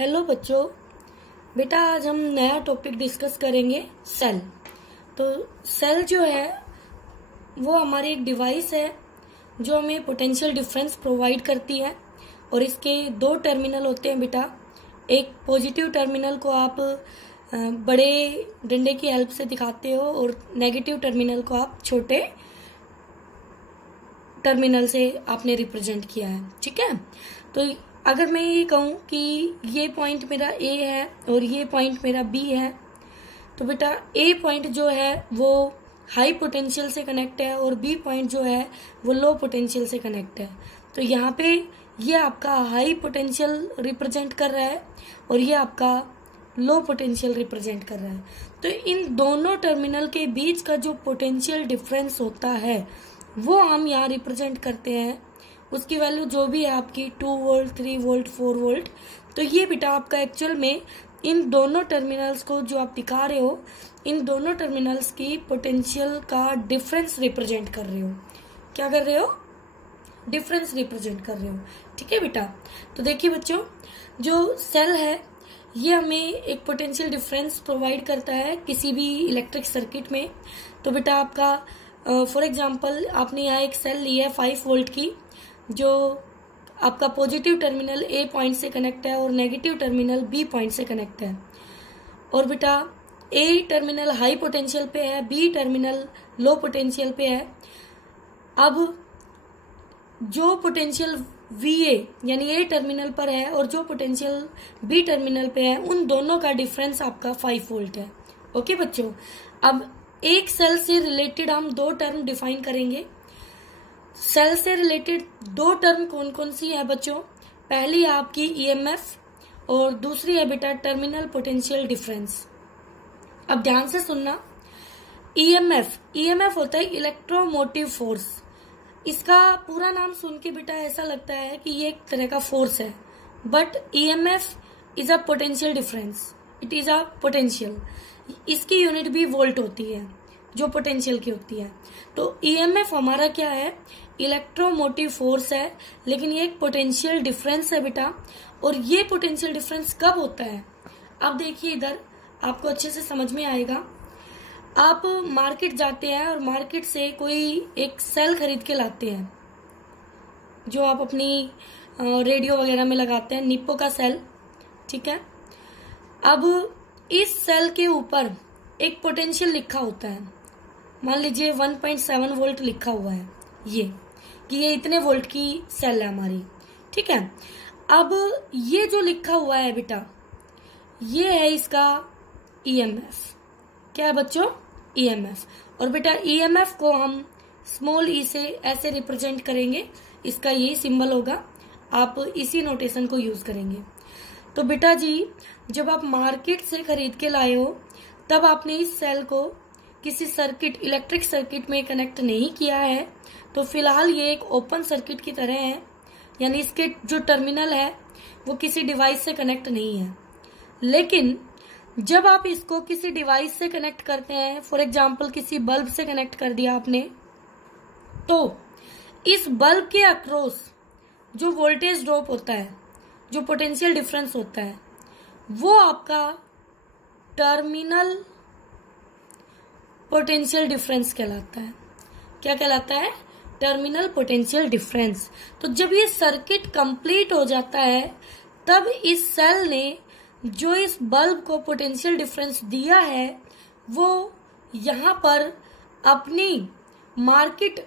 Hello बच्चों। बेटा आज हम नया टॉपिक डिस्कस करेंगे सेल। तो सेल जो है वो हमारी एक डिवाइस है जो हमें पोटेंशियल डिफरेंस प्रोवाइड करती है और इसके दो टर्मिनल होते हैं बेटा। एक पॉजिटिव टर्मिनल को आप बड़े डंडे की हेल्प से दिखाते हो और नेगेटिव टर्मिनल को आप छोटे टर्मिनल से आपने रिप्रेजेंट किया है। ठीक है, तो अगर मैं ये कहूं कि ये पॉइंट मेरा ए है और ये पॉइंट मेरा बी है, तो बेटा ए पॉइंट जो है वो हाई पोटेंशियल से कनेक्ट है और बी पॉइंट जो है वो लो पोटेंशियल से कनेक्ट है। तो यहाँ पे ये आपका हाई पोटेंशियल रिप्रेजेंट कर रहा है और ये आपका लो पोटेंशियल रिप्रेजेंट कर रहा है। तो इन दोनों टर्मिनल के बीच का जो पोटेंशियल डिफरेंस होता है वो हम यहाँ रिप्रेजेंट करते हैं। उसकी वैल्यू जो भी है आपकी 2 वोल्ट, 3 वोल्ट, 4 वोल्ट। तो ये बेटा आपका एक्चुअल में इन दोनों टर्मिनल्स को जो आप दिखा रहे हो, इन दोनों टर्मिनल्स की पोटेंशियल का डिफरेंस रिप्रेजेंट कर रहे हो। क्या कर रहे हो? डिफरेंस रिप्रेजेंट कर रहे हो। ठीक है बेटा, तो देखिए बच्चों, जो सेल है ये हमें एक पोटेंशियल डिफरेंस प्रोवाइड करता है किसी भी इलेक्ट्रिक सर्किट में। तो बेटा आपका फॉर एग्जांपल आपने यहाँ एक सेल ली है 5 वोल्ट की, जो आपका पॉजिटिव टर्मिनल ए पॉइंट से कनेक्ट है और नेगेटिव टर्मिनल बी पॉइंट से कनेक्ट है। और बेटा ए टर्मिनल हाई पोटेंशियल पे है, बी टर्मिनल लो पोटेंशियल पे है। अब जो पोटेंशियल वीए यानी ए टर्मिनल पर है और जो पोटेंशियल बी टर्मिनल पे है, उन दोनों का डिफरेंस आपका 5 वोल्ट है। ओके बच्चों, अब एक सेल से रिलेटेड हम दो टर्म डिफाइन करेंगे। सेल से रिलेटेड दो टर्म कौन कौन सी है बच्चों? पहली है आपकी ईएमएफ और दूसरी है बेटा टर्मिनल पोटेंशियल डिफरेंस। अब ध्यान से सुनना। ईएमएफ होता है इलेक्ट्रोमोटिव फोर्स। इसका पूरा नाम सुन के बेटा ऐसा लगता है कि ये एक तरह का फोर्स है, but EMF is a potential difference, it is a potential. इसकी यूनिट भी वोल्ट होती है जो पोटेंशियल की होती है। तो ईएमएफ हमारा क्या है? इलेक्ट्रोमोटिव फोर्स है, लेकिन ये एक पोटेंशियल डिफरेंस है बेटा। और ये पोटेंशियल डिफरेंस कब होता है? अब देखिए इधर आपको अच्छे से समझ में आएगा। आप मार्केट जाते हैं और मार्केट से कोई एक सेल खरीद के लाते हैं जो आप अपनी रेडियो वगैरह में लगाते हैं, निप्पो का सेल। ठीक है, अब इस सेल के ऊपर एक पोटेंशियल लिखा होता है। मान लीजिए 1.7 वोल्ट लिखा हुआ है, ये कि ये इतने वोल्ट की सेल है हमारी। ठीक है, अब ये जो लिखा हुआ है बेटा, ये है इसका ईएमएफ। क्या है बच्चों? ईएमएफ। और बेटा ईएमएफ को हम स्मॉल ई से ऐसे रिप्रेजेंट करेंगे, इसका ये सिंबल होगा, आप इसी नोटेशन को यूज करेंगे। तो बेटा जी, जब आप मार्केट से खरीद के लाए हो तब आपने इस सेल को किसी सर्किट, इलेक्ट्रिक सर्किट में कनेक्ट नहीं किया है, तो फिलहाल ये एक ओपन सर्किट की तरह है, यानी इसके जो टर्मिनल है वो किसी डिवाइस से कनेक्ट नहीं है। लेकिन जब आप इसको किसी डिवाइस से कनेक्ट करते हैं, फॉर एग्जांपल किसी बल्ब से कनेक्ट कर दिया आपने, तो इस बल्ब के अक्रॉस जो वोल्टेज ड्रॉप होता है, जो पोटेंशियल डिफरेंस होता है, वो आपका टर्मिनल पोटेंशियल डिफरेंस कहलाता है। क्या कहलाता है? Terminal potential difference. तो जब ये सर्किट कंप्लीट हो जाता है तब इस सेल ने जो इस बल्ब को पोटेंशियल डिफरेंस दिया है वो यहाँ पर अपनी मार्केट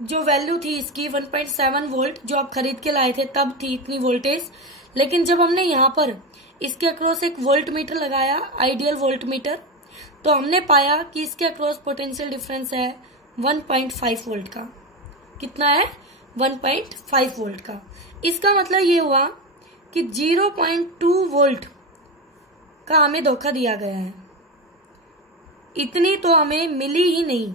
जो वैल्यू थी इसकी 1.7 वोल्ट, जो आप खरीद के लाए थे तब थी इतनी वोल्टेज, लेकिन जब हमने यहाँ पर इसके अक्रॉस एक वोल्ट मीटर लगाया, आइडियल वोल्ट मीटर, तो हमने पाया कि इसके अक्रॉस पोटेंशियल डिफरेंस है 1.5 वोल्ट का। कितना है? 1.5 वोल्ट का। इसका मतलब ये हुआ कि 0.2 वोल्ट का हमें धोखा दिया गया है। इतनी तो हमें मिली ही नहीं।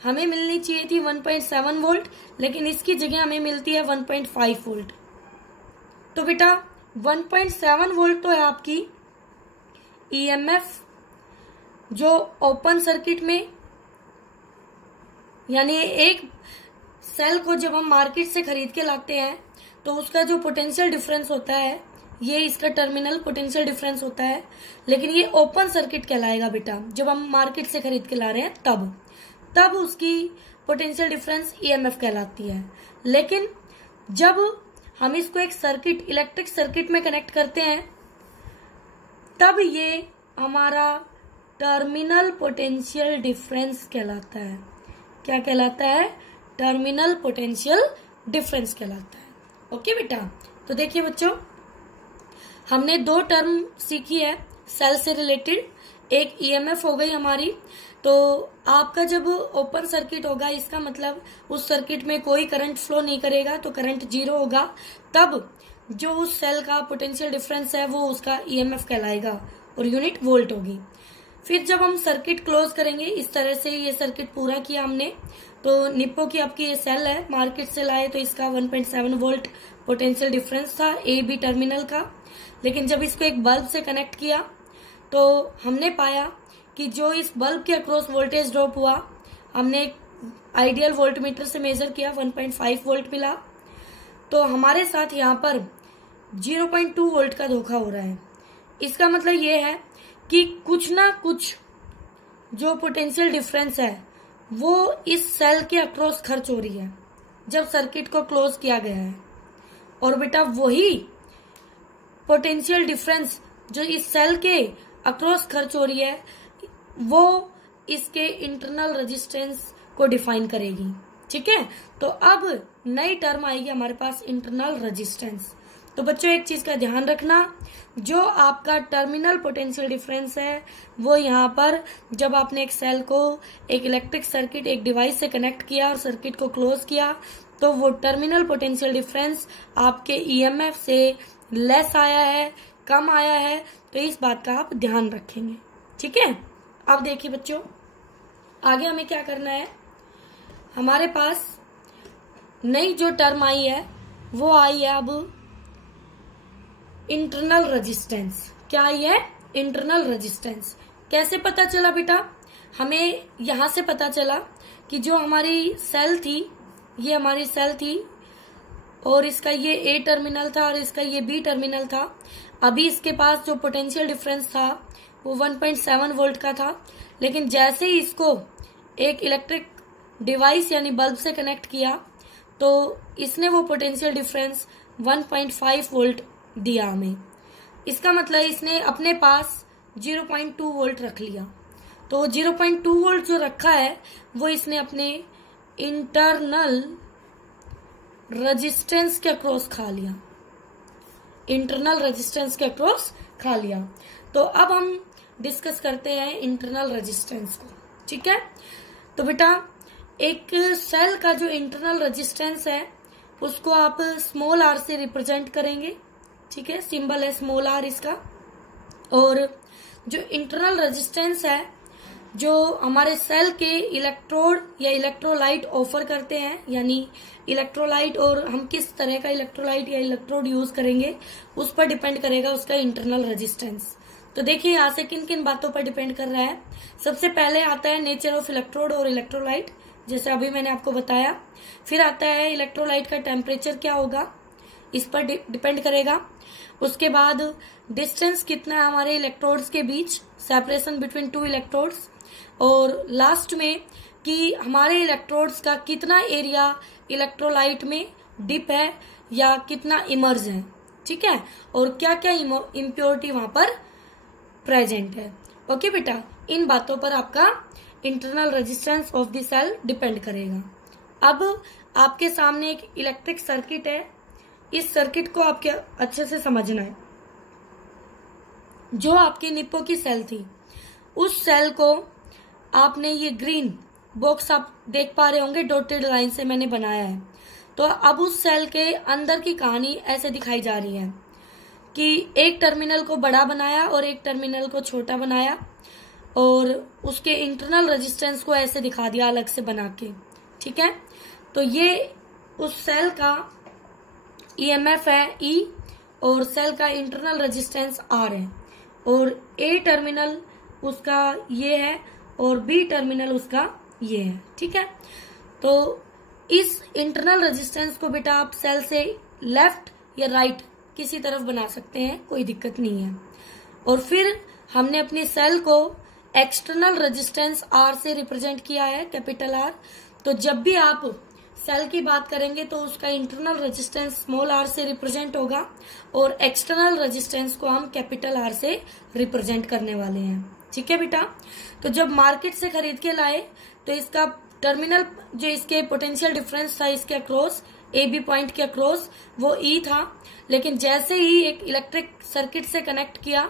हमें मिलनी चाहिए थी 1.7 वोल्ट, लेकिन इसकी जगह हमें मिलती है 1.5 वोल्ट। तो बेटा 1.7 वोल्ट तो है आपकी ईएमएफ, जो ओपन सर्किट में, यानी एक सेल को जब हम मार्केट से खरीद के लाते हैं तो उसका जो पोटेंशियल डिफरेंस होता है ये इसका टर्मिनल पोटेंशियल डिफरेंस होता है, लेकिन ये ओपन सर्किट कहलाएगा बेटा। जब हम मार्केट से खरीद के ला रहे हैं तब उसकी पोटेंशियल डिफरेंस ईएमएफ कहलाती है। लेकिन जब हम इसको एक सर्किट, इलेक्ट्रिक सर्किट में कनेक्ट करते हैं, तब ये हमारा टर्मिनल पोटेंशियल डिफरेंस कहलाता है। क्या कहलाता है? टर्मिनल पोटेंशियल डिफरेंस कहलाता है। ओके बेटा, तो देखिए बच्चों, हमने दो टर्म सीखी है सेल से रिलेटेड। एक ईएमएफ हो गई हमारी। तो आपका जब ओपन सर्किट होगा, इसका मतलब उस सर्किट में कोई करंट फ्लो नहीं करेगा, तो करंट 0 होगा। तब जो उस सेल का पोटेंशियल डिफरेंस है वो उसका ईएमएफ कहलाएगा और यूनिट वोल्ट होगी। फिर जब हम सर्किट क्लोज करेंगे, इस तरह से ये सर्किट पूरा किया हमने, तो निप्पो की आपकी ये सेल है, मार्केट से लाए, तो इसका 1.7 वोल्ट पोटेंशियल डिफरेंस था ए बी टर्मिनल का। लेकिन जब इसको एक बल्ब से कनेक्ट किया तो हमने पाया कि जो इस बल्ब के अक्रॉस वोल्टेज ड्रॉप हुआ, हमने एक आइडियल वोल्टमीटर से मेजर किया, 1.5 वोल्ट मिला। तो हमारे साथ यहाँ पर 0.2 वोल्ट का धोखा हो रहा है। इसका मतलब ये है कि कुछ ना कुछ जो पोटेंशियल डिफरेंस है वो इस सेल के अक्रॉस खर्च हो रही है जब सर्किट को क्लोज किया गया है। और बेटा वही पोटेंशियल डिफरेंस जो इस सेल के अक्रॉस खर्च हो रही है वो इसके इंटरनल रेजिस्टेंस को डिफाइन करेगी। ठीक है, तो अब नई टर्म आएगी हमारे पास, इंटरनल रेजिस्टेंस। तो बच्चों एक चीज का ध्यान रखना, जो आपका टर्मिनल पोटेंशियल डिफरेंस है वो यहाँ पर जब आपने एक सेल को एक इलेक्ट्रिक सर्किट, एक डिवाइस से कनेक्ट किया और सर्किट को क्लोज किया, तो वो टर्मिनल पोटेंशियल डिफरेंस आपके ईएमएफ से लेस आया है, कम आया है, तो इस बात का आप ध्यान रखेंगे। ठीक है, अब देखिए बच्चों, आगे हमें क्या करना है। हमारे पास नई जो टर्म आई है वो आई है अब इंटरनल रेजिस्टेंस। क्या आई है? Internal resistance. कैसे पता चला बेटा? हमें यहां से पता चला कि जो हमारी सेल थी, ये हमारी सेल थी और इसका ये ए टर्मिनल था और इसका ये बी टर्मिनल था। अभी इसके पास जो पोटेंशियल डिफरेंस था वो 1.7 वोल्ट का था, लेकिन जैसे ही इसको एक इलेक्ट्रिक डिवाइस यानी बल्ब से कनेक्ट किया तो इसने वो पोटेंशियल डिफरेंस 1.5 वोल्ट दिया हमें। इसका मतलब इसने अपने पास 0.2 वोल्ट रख लिया। तो 0.2 वोल्ट जो रखा है वो इसने अपने इंटरनल रेजिस्टेंस के अक्रॉस खा लिया, इंटरनल रेजिस्टेंस के अक्रॉस खा लिया। तो अब हम डिस्कस करते हैं इंटरनल रेजिस्टेंस को। ठीक है, तो बेटा एक सेल का जो इंटरनल रेजिस्टेंस है उसको आप स्मॉल आर से रिप्रेजेंट करेंगे। ठीक है, सिंबल है स्मॉल आर इसका। और जो इंटरनल रेजिस्टेंस है जो हमारे सेल के इलेक्ट्रोड या इलेक्ट्रोलाइट ऑफर करते हैं, यानी इलेक्ट्रोलाइट और हम किस तरह का इलेक्ट्रोलाइट या इलेक्ट्रोड यूज करेंगे उस पर डिपेंड करेगा उसका इंटरनल रेजिस्टेंस। तो देखिए यहाँ से किन किन बातों पर डिपेंड कर रहा है। सबसे पहले आता है नेचर ऑफ इलेक्ट्रोड और इलेक्ट्रोलाइट, जैसे अभी मैंने आपको बताया। फिर आता है इलेक्ट्रोलाइट का टेम्परेचर क्या होगा, इस पर डिपेंड करेगा। उसके बाद डिस्टेंस कितना है हमारे इलेक्ट्रोड्स के बीच, सेपरेशन बिटवीन टू इलेक्ट्रोड्स। और लास्ट में कि हमारे इलेक्ट्रोड्स का कितना एरिया इलेक्ट्रोलाइट में डिप है या कितना इमर्ज है। ठीक है, और क्या क्या इम्प्योरिटी वहां पर प्रेजेंट है। ओके बेटा, इन बातों पर आपका internal resistance of the cell depend करेगा। अब आपके सामने एक इलेक्ट्रिक सर्किट है, इस सर्किट को आपके अच्छे से समझना है। जो आपकी निप्पो की सेल थी, उस सेल को आपने ये ग्रीन बॉक्स आप देख पा रहे होंगे, डॉटेड लाइन से मैंने बनाया है। तो अब उस सेल के अंदर की कहानी ऐसे दिखाई जा रही है कि एक टर्मिनल को बड़ा बनाया और एक टर्मिनल को छोटा बनाया और उसके इंटरनल रेजिस्टेंस को ऐसे दिखा दिया अलग से बना के। ठीक है, तो ये उस सेल का ईएमएफ है ई और सेल का इंटरनल रेजिस्टेंस आर है, और ए टर्मिनल उसका ये है और बी टर्मिनल उसका ये है। ठीक है, तो इस इंटरनल रेजिस्टेंस को बेटा आप सेल से लेफ्ट या राइट किसी तरफ बना सकते हैं, कोई दिक्कत नहीं है। और फिर हमने अपनी सेल को एक्सटर्नल रेजिस्टेंस आर से रिप्रेजेंट किया है, कैपिटल आर। तो जब भी आप सेल की बात करेंगे तो उसका इंटरनल रेजिस्टेंस स्मॉल आर से रिप्रेजेंट होगा और एक्सटर्नल रेजिस्टेंस को हम कैपिटल आर से रिप्रेजेंट करने वाले हैं। ठीक है बेटा। तो जब मार्केट से खरीद के लाए तो इसका टर्मिनल जो इसके पोटेंशियल डिफरेंस था इसके अक्रॉस, ए बी पॉइंट के अक्रॉस, वो ई था। लेकिन जैसे ही एक इलेक्ट्रिक सर्किट से कनेक्ट किया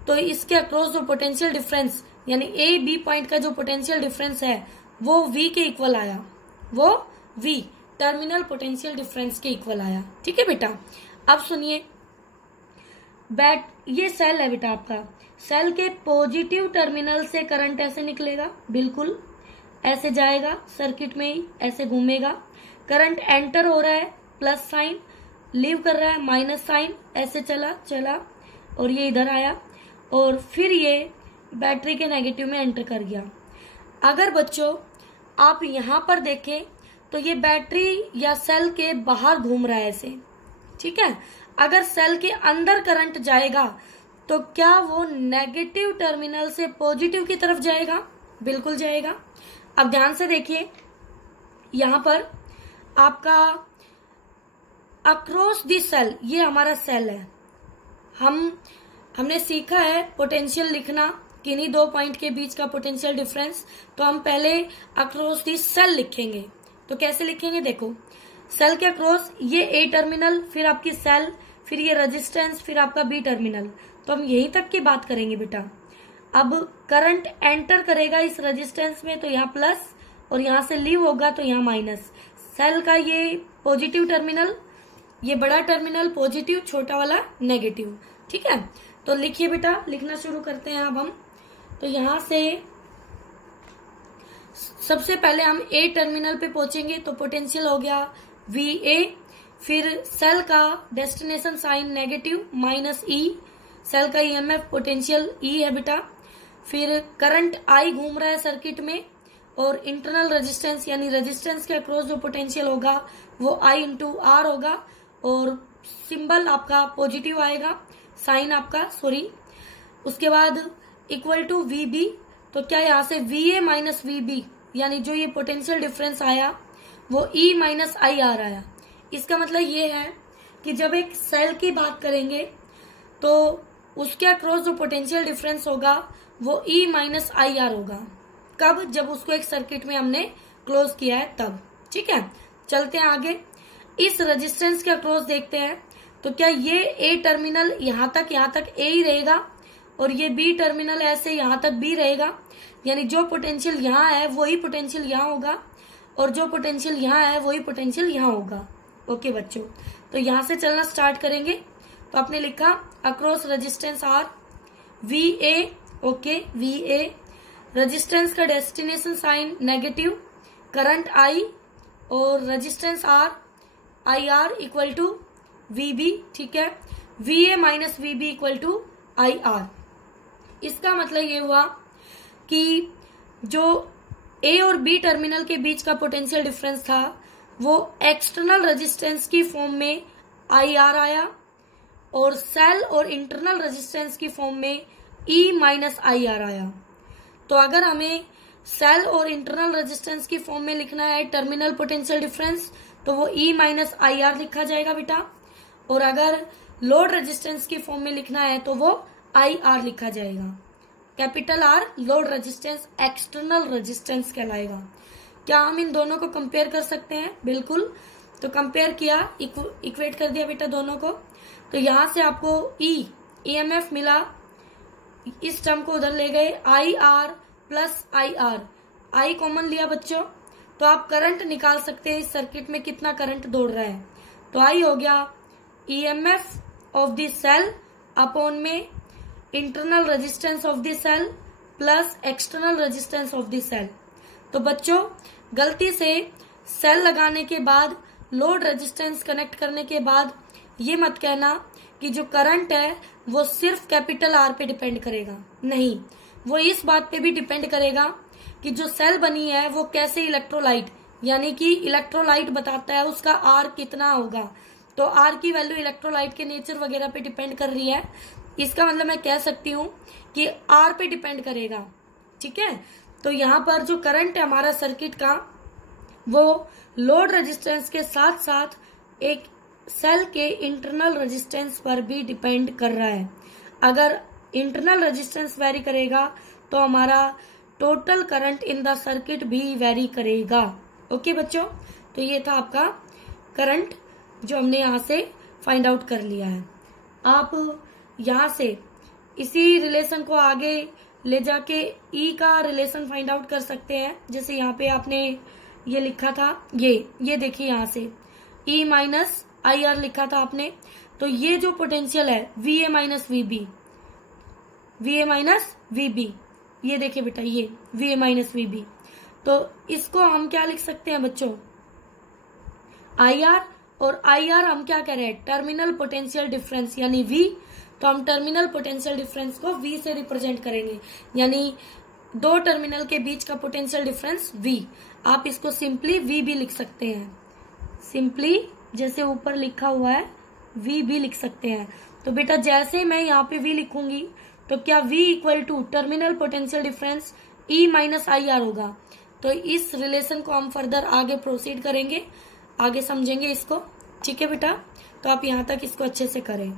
तो इसके अक्रॉस जो पोटेंशियल डिफरेंस यानी ए बी पॉइंट का जो पोटेंशियल डिफरेंस है वो वी के इक्वल आया, वो वी टर्मिनल पोटेंशियल डिफरेंस के इक्वल आया। ठीक है बेटा। अब सुनिए, ये सेल है बेटा आपका, सेल के पॉजिटिव टर्मिनल से करंट ऐसे निकलेगा, बिल्कुल ऐसे जाएगा सर्किट में ही, ऐसे घूमेगा। करंट एंटर हो रहा है प्लस साइन, लीव कर रहा है माइनस साइन, ऐसे चला और ये इधर आया और फिर ये बैटरी के नेगेटिव में एंटर कर गया। अगर बच्चों आप यहां पर देखें तो ये बैटरी या सेल के बाहर घूम रहा है ऐसे। ठीक है। अगर सेल के अंदर करंट जाएगा तो क्या वो नेगेटिव टर्मिनल से पॉजिटिव की तरफ जाएगा? बिल्कुल जाएगा। अब ध्यान से देखिए, यहां पर आपका अक्रॉस दी सेल, ये हमारा सेल है। हमने सीखा है पोटेंशियल लिखना, किन्हीं दो पॉइंट के बीच का पोटेंशियल डिफरेंस। तो हम पहले अक्रॉस दी सेल लिखेंगे। तो कैसे लिखेंगे? देखो, सेल के अक्रॉस ये ए टर्मिनल, फिर आपकी सेल, फिर ये रेजिस्टेंस, फिर आपका बी टर्मिनल। तो हम यहीं तक की बात करेंगे बेटा। अब करंट एंटर करेगा इस रेजिस्टेंस में तो यहाँ प्लस और यहां से लीव होगा तो यहाँ माइनस। सेल का ये पॉजिटिव टर्मिनल, ये बड़ा टर्मिनल पॉजिटिव, छोटा वाला नेगेटिव। ठीक है। तो लिखिए बेटा, लिखना शुरू करते हैं अब हम। तो यहां से सबसे पहले हम ए टर्मिनल पे पहुंचेंगे तो पोटेंशियल हो गया वी ए, फिर सेल का डेस्टिनेशन साइन नेगेटिव माइनस ई, सेल का ईएमएफ पोटेंशियल ई है बेटा। फिर करंट आई घूम रहा है सर्किट में और इंटरनल रेजिस्टेंस यानी रेजिस्टेंस के अक्रॉस जो पोटेंशियल होगा वो आई इंटू आर होगा और सिंबल आपका पॉजिटिव आएगा, साइन आपका उसके बाद इक्वल टू वी बी। तो क्या यहाँ से V A minus V B यानी जो ये पोटेंशियल डिफरेंस आया वो ई माइनस आई आर आया। इसका मतलब ये है कि जब एक सेल की बात करेंगे तो उसके अक्रॉस जो पोटेंशियल डिफरेंस होगा वो ई माइनस आई आर होगा। कब? जब उसको एक सर्किट में हमने क्लोज किया है तब। ठीक है। चलते हैं आगे, इस रेजिस्टेंस के अक्रॉस देखते हैं। तो क्या ये ए टर्मिनल यहां तक ए ही रहेगा और ये बी टर्मिनल ऐसे यहां तक बी रहेगा, यानी जो पोटेंशियल यहाँ है वही पोटेंशियल यहाँ होगा और जो पोटेंशियल यहाँ है वही पोटेंशियल यहाँ होगा। ओके बच्चों, तो यहां से चलना स्टार्ट करेंगे। तो आपने लिखा across resistance R V A, okay V A, resistance का destination sign negative, current I और resistance R I R equal to V B. ठीक है। V A minus V B equal to I R. इसका मतलब ये हुआ कि जो ए और बी टर्मिनल के बीच का पोटेंशियल डिफरेंस था वो एक्सटर्नल रेजिस्टेंस की फॉर्म में आई आर आया और सेल और इंटरनल रेजिस्टेंस की फॉर्म में ई माइनस आई आर आया। तो अगर हमें सेल और इंटरनल रेजिस्टेंस की फॉर्म में लिखना है टर्मिनल पोटेंशियल डिफरेंस तो वो ई माइनस आई आर लिखा जाएगा बेटा, और अगर लोड रेजिस्टेंस की फॉर्म में लिखना है तो वो आई आर लिखा जाएगा। Capital R load resistance external resistance कहलाएगा। क्या हम इन दोनों को कंपेयर कर सकते हैं? बिल्कुल। तो कंपेयर किया, इक्वेट कर दिया बेटा दोनों को। तो यहां से आपको ईएमएफ मिला, इस टर्म को उधर ले गए, I R plus I R, I common लिया बच्चों। तो आप करंट निकाल सकते हैं इस सर्किट में कितना करंट दौड़ रहा है। तो आई हो गया EMF of the cell upon में internal resistance of the cell plus external resistance of the cell. तो बच्चों गलती से सेल लगाने के बाद लोड रेजिस्टेंस कनेक्ट करने के बाद ये मत कहना कि जो करंट है वो सिर्फ कैपिटल आर पे डिपेंड करेगा। नहीं, वो इस बात पे भी डिपेंड करेगा कि जो सेल बनी है वो कैसे इलेक्ट्रोलाइट यानी कि इलेक्ट्रोलाइट बताता है उसका आर कितना होगा। तो आर की वैल्यू इलेक्ट्रोलाइट के नेचर वगैरह पे डिपेंड कर रही है। इसका मतलब मैं कह सकती हूँ कि आर पे डिपेंड करेगा। ठीक है, तो यहाँ पर जो करंट है हमारा सर्किट का, वो लोड रेजिस्टेंस के साथ साथ एक सेल के इंटरनल रेजिस्टेंस पर भी डिपेंड कर रहा है। अगर इंटरनल रेजिस्टेंस वेरी करेगा तो हमारा total current in the circuit भी वेरी करेगा। ओके बच्चों, तो ये था आपका करंट जो हमने यहाँ से फाइंड आउट कर लिया है। आप यहाँ से इसी रिलेशन को आगे ले जाके ई का रिलेशन फाइंड आउट कर सकते हैं। जैसे यहाँ पे आपने ये लिखा था, ये देखिए यहाँ से ई माइनस आई आर लिखा था आपने, तो ये जो पोटेंशियल है V A minus V B, V A minus V B, ये देखिए बेटा ये V A minus V B, तो इसको हम क्या लिख सकते हैं बच्चों, आई आर, और आई आर हम क्या कह रहे हैं, टर्मिनल पोटेंशियल डिफरेंस यानी वी, तो हम टर्मिनल पोटेंशियल डिफरेंस को वी से रिप्रेजेंट करेंगे, यानी दो टर्मिनल के बीच का पोटेंशियल डिफरेंस वी। आप इसको सिंपली वी भी लिख सकते हैं, सिंपली जैसे ऊपर लिखा हुआ है वी भी लिख सकते हैं। तो बेटा जैसे मैं यहाँ पे वी लिखूंगी तो क्या v equal to terminal potential difference E minus I R होगा। तो इस रिलेशन को हम फर्दर आगे प्रोसीड करेंगे, आगे समझेंगे इसको। ठीक है बेटा, तो आप यहाँ तक इसको अच्छे से करें।